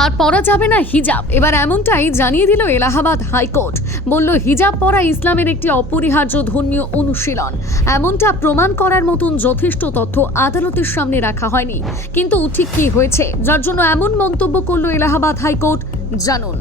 আর পরা যাবে না হিজাব। এবার এমনটাই জানিয়ে দিল এলাহাবাদ হাইকোর্ট। বলল হিজাব পরা ইসলামের একটি অপরিহার্য ধর্মীয় অনুশীলন। এমনটা প্রমাণ করার মতন যথেষ্ট তথ্য আদালতের সামনে রাখা হয়নি। কিন্তু ঠিক কি হয়েছে যার জন্য এমন মন্তব্য করল এলাহাবাদ হাইকোর্ট, জানুন।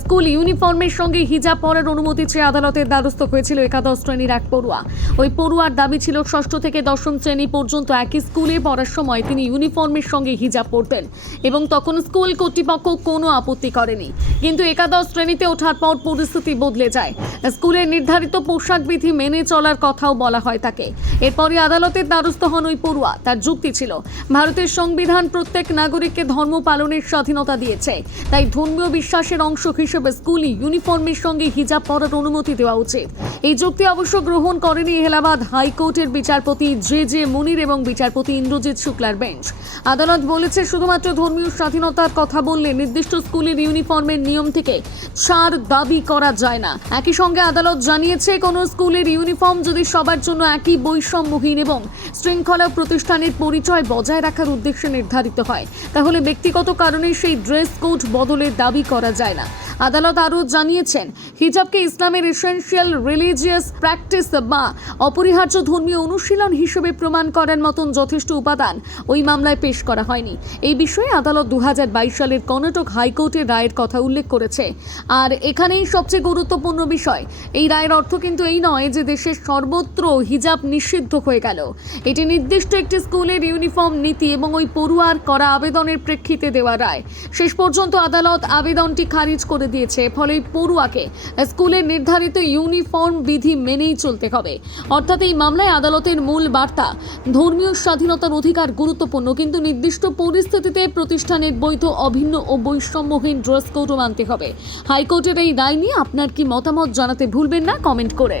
স্কুল ইউনিফর্মের সঙ্গে হিজাব পরার অনুমতি চেয়ে আদালতের দ্বারস্থ হয়েছিল একাদশ শ্রেণীর এক পড়ুয়া। ওই পড়ুয়ার দাবি ছিল ষষ্ঠ থেকে দশম শ্রেণী পর্যন্ত একই স্কুলে পড়ার সময় তিনি ইউনিফর্মের সঙ্গে হিজাব পরতেন এবং তখন স্কুল কর্তৃপক্ষ কোনো আপত্তি করেনি। কিন্তু একাদশ শ্রেণীতে ওঠার পর পরিস্থিতি বদলে যায়। স্কুলের নির্ধারিত পোশাক বিধি মেনে চলার কথাও বলা হয় তাকে। এরপরই আদালতের দ্বারস্থ হন ওই পড়ুয়া। তার যুক্তি ছিল, ভারতের সংবিধান প্রত্যেক নাগরিককে ধর্ম পালনের স্বাধীনতা দিয়েছে, তাই ধর্মীয় বিশ্বাসের অংশ হিসেবে স্কুল ইউনিফর্মের সঙ্গে হিজাব পরার অনুমতি দেওয়া উচিত। এই যুক্তি অবশ্য গ্রহণ করেনি এলাহাবাদ হাইকোর্টের বিচারপতি জে মুনির এবং বিচারপতি ইন্দ্রজিৎ শুক্লার বেঞ্চ। আদালত বলেছে, শুধুমাত্র ধর্মীয় স্বাধীনতার কথা বললে নির্দিষ্ট স্কুলের ইউনিফর্মের নিয়ম থেকে ছাড় দাবি করা যায় না। একই সঙ্গে আদালত জানিয়েছে, কোনো স্কুলের ইউনিফর্ম যদি সবার জন্য একই বৈষম্যহীন এবং শৃঙ্খলা প্রতিষ্ঠানের পরিচয় বজায় রাখার উদ্দেশ্যে নির্ধারিত হয়, তাহলে ব্যক্তিগত কারণে সেই ড্রেস কোড বদলের দাবি করা যায় না। আদালত আরও জানিয়েছেন, হিজাবকে ইসলামের এসেনশিয়াল রিলিজিয়াস প্র্যাকটিস বা অপরিহার্য ধর্মীয় অনুশীলন হিসেবে প্রমাণ করার মতন যথেষ্ট উপাদান ওই মামলায় পেশ করা হয়নি। এই বিষয়ে আদালত 2022 সালের কর্ণাটক হাইকোর্টের রায়ের কথা উল্লেখ করেছে। আর এখানেই সবচেয়ে গুরুত্বপূর্ণ বিষয়, এই রায়ের অর্থ কিন্তু এই নয় যে দেশের সর্বত্র হিজাব নিষিদ্ধ হয়ে গেল। এটি নির্দিষ্ট একটি স্কুলের ইউনিফর্ম নীতি এবং ওই পড়ুয়ার করা আবেদনের প্রেক্ষিতে দেওয়া রায়। শেষ পর্যন্ত আদালত আবেদনটি খারিজ করে দিয়েছে। ফলে পড়ুয়াকে স্কুলের নির্ধারিত ইউনিফর্ম বিধি মেনেই চলতে হবে। অর্থাৎ এই মামলায় আদালতের মূল বার্তা, ধর্মীয় স্বাধীনতার অধিকার গুরুত্বপূর্ণ, কিন্তু নির্দিষ্ট পরিস্থিতিতে প্রতিষ্ঠানের বৈধ, অভিন্ন ও বৈষম্যহীন ড্রেস কোডও মানতে হবে। হাইকোর্টের এই রায় নিয়ে আপনার কি মতামত জানাতে ভুলবেন না কমেন্ট করে।